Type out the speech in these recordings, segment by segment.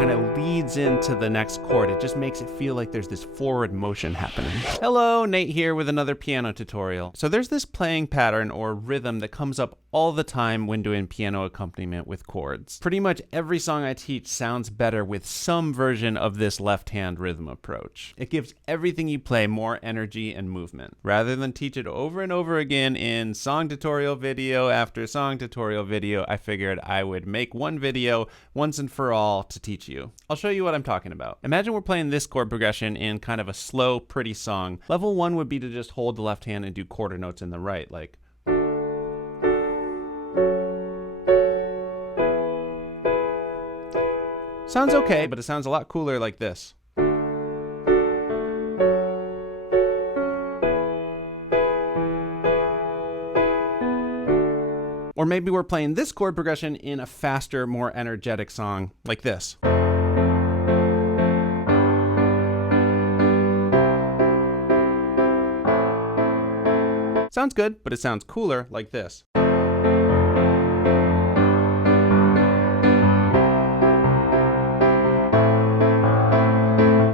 kind of leads into the next chord. It just makes it feel like there's this forward motion happening. Hello, Nate here with another piano tutorial. So there's this playing pattern or rhythm that comes up all the time when doing piano accompaniment with chords. Pretty much every song I teach sounds better with some version of this left-hand rhythm approach. It gives everything you play more energy and movement. Rather than teach it over and over again in song tutorial video after song tutorial video, I figured I would make one video once and for all to teach you. I'll show you what I'm talking about. Imagine we're playing this chord progression in kind of a slow, pretty song. Level 1 would be to just hold the left hand and do quarter notes in the right, like sounds okay, but it sounds a lot cooler like this. Or maybe we're playing this chord progression in a faster, more energetic song like this. Sounds good, but it sounds cooler like this.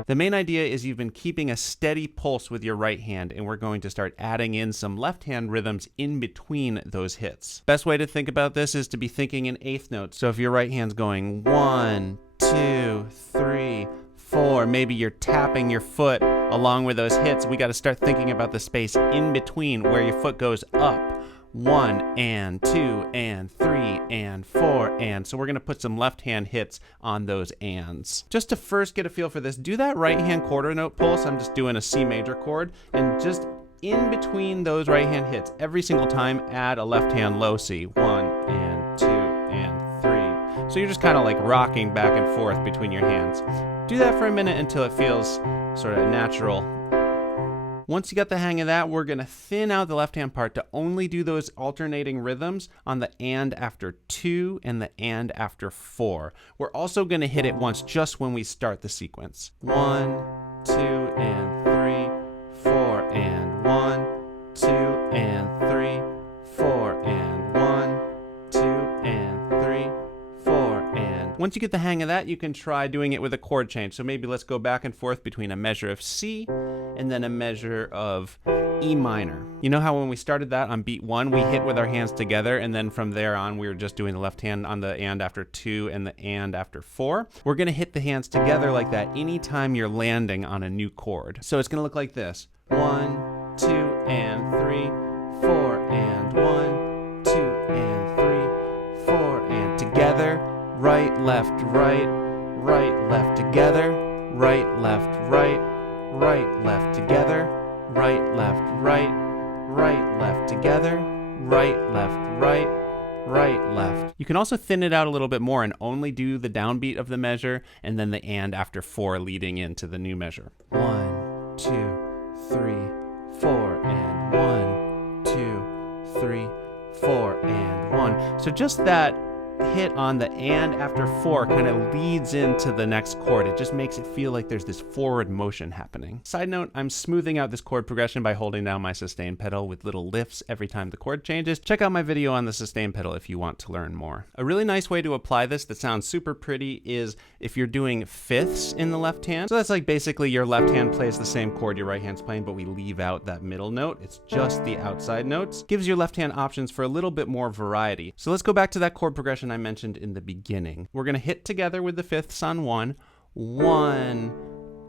The main idea is you've been keeping a steady pulse with your right hand, and we're going to start adding in some left hand rhythms in between those hits. Best way to think about this is to be thinking in eighth notes. So if your right hand's going 1, 2, 3, 4, maybe you're tapping your foot along with those hits. We got to start thinking about the space in between where your foot goes up. 1 and 2 and 3 and 4 and. So we're going to put some left hand hits on those ands. Just to first get a feel for this, do that right hand quarter note pulse. I'm just doing a C major chord, and just in between those right hand hits, every single time add a left hand low C. 1 and 2 and 3. So you're just kind of like rocking back and forth between your hands. Do that for a minute until it feels sort of natural. Once you got the hang of that, we're going to thin out the left-hand part to only do those alternating rhythms on the and after 2 and the and after 4. We're also going to hit it once just when we start the sequence. 1, 2, and 3, 4, and 1, 2, and 3, 4, and 1, 2, and 3, 4, and. Once you get the hang of that, you can try doing it with a chord change. So maybe let's go back and forth between a measure of C and then a measure of E minor. You know how when we started that on beat 1, we hit with our hands together, and then from there on, we were just doing the left hand on the and after 2 and the and after 4? We're gonna hit the hands together like that anytime you're landing on a new chord. So it's gonna look like this. 1, 2, and 3, 4, and 1, 2, and 3, 4, and together, right, left, left, together, right, right, left, together, right, left, left, together, right, left. You can also thin it out a little bit more and only do the downbeat of the measure and then the and after 4 leading into the new measure. 1, 2, 3, 4, and 1, 2, 3, 4, and 1. So just that hit on the and after 4 kind of leads into the next chord. It just makes it feel like there's this forward motion happening. Side note, I'm smoothing out this chord progression by holding down my sustain pedal with little lifts every time the chord changes. Check out my video on the sustain pedal if you want to learn more. A really nice way to apply this that sounds super pretty is if you're doing fifths in the left hand. So that's like basically your left hand plays the same chord your right hand's playing, but we leave out that middle note. It's just the outside notes. Gives your left hand options for a little bit more variety. So let's go back to that chord progression I mentioned in the beginning. We're going to hit together with the fifths on 1, 1,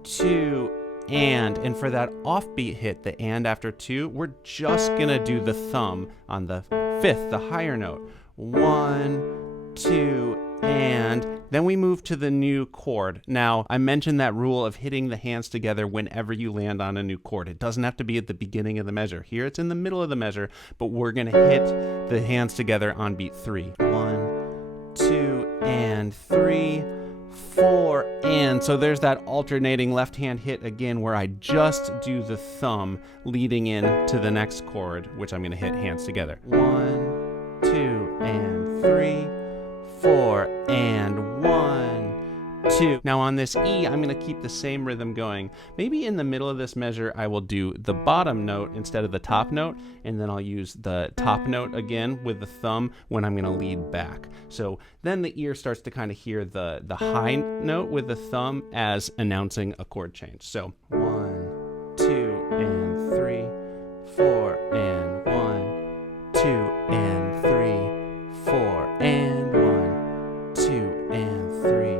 2, and for that offbeat hit, the and after 2, we're just going to do the thumb on the fifth, the higher note. 1, 2, and then we move to the new chord. Now, I mentioned that rule of hitting the hands together whenever you land on a new chord. It doesn't have to be at the beginning of the measure. Here it's in the middle of the measure, but we're going to hit the hands together on beat 3. 1, 2, and 3, 4, and. So there's that alternating left hand hit again where I just do the thumb leading in to the next chord, which I'm going to hit hands together. 1, 2, and 3, 4, and 1, 2, 2. Now on this E, I'm going to keep the same rhythm going. Maybe in the middle of this measure, I will do the bottom note instead of the top note, and then I'll use the top note again with the thumb when I'm going to lead back. So then the ear starts to kind of hear the high note with the thumb as announcing a chord change. So 1, 2, and 3, 4, and 1, 2, and 3, 4, and 1, 2, and 3,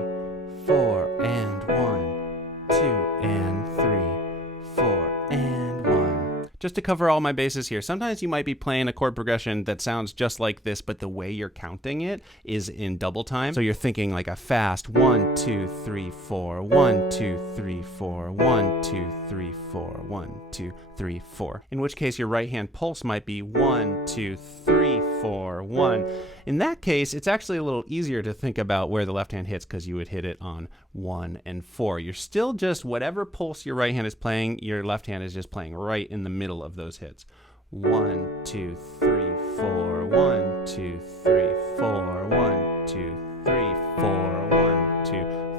4, and 1, 2, and 3, 4, and 1. Just to cover all my bases here, sometimes you might be playing a chord progression that sounds just like this, but the way you're counting it is in double time. So you're thinking like a fast 1, 2, 3, 4, 1, 2, 3, 4, 1, 2, 3, 4, 1, 2, 3, 4. In which case your right hand pulse might be 1, 2, 3, 4, 1. In that case, it's actually a little easier to think about where the left hand hits because you would hit it on 1 and 4. You're still just whatever pulse your right hand is playing, your left hand is just playing right in the middle of those hits. 1, 2, 3, 4, 1, 2, 3, 4, 1, 2, 3, 4, 1, 2,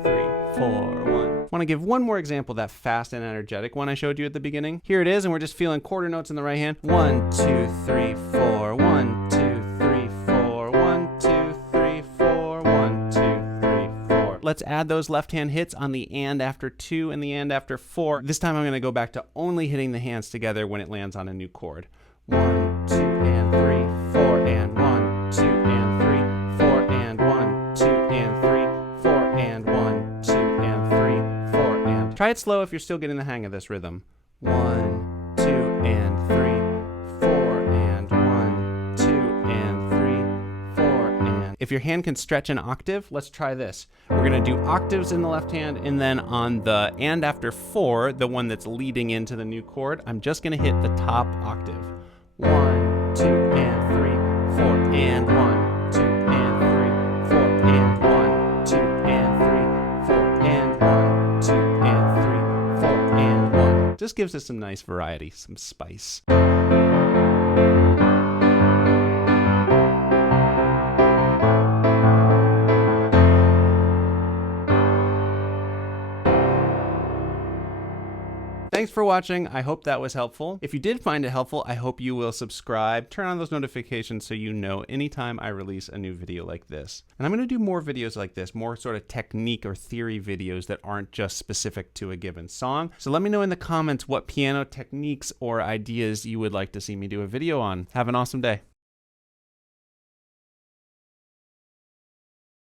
3, 4, 1. I want to give one more example, that fast and energetic one I showed you at the beginning. Here it is, and we're just feeling quarter notes in the right hand. 1, 2, 3, 4, 1, 2, 3, 4, 1, 2, 3, 4, 1, 2, 3, 4. Let's add those left hand hits on the and after 2 and the and after 4. This time I'm going to go back to only hitting the hands together when it lands on a new chord. 1, 2, and 3, 4, and 1, 2, and 3, 4, and 1, 2, and 3, 4, and 1, 2, and 3, 4, and. Try it slow if you're still getting the hang of this rhythm. 1, 2, and 3, 4, and 1, 2, and 3, 4, and. If your hand can stretch an octave, let's try this. We're going to do octaves in the left hand, and then on the and after 4, the one that's leading into the new chord, I'm just going to hit the top octave. 1, 2, and 3, 4, and 1, 2, and 3, 4, and 1, 2, and 3, 4, and 1, 2, and 3, 4, and 1. Just gives us some nice variety, some spice. Thanks for watching. I hope that was helpful. If you did find it helpful, I hope you will subscribe, turn on those notifications so you know anytime I release a new video like this. And I'm going to do more videos like this, more sort of technique or theory videos that aren't just specific to a given song. So let me know in the comments what piano techniques or ideas you would like to see me do a video on. Have an awesome day.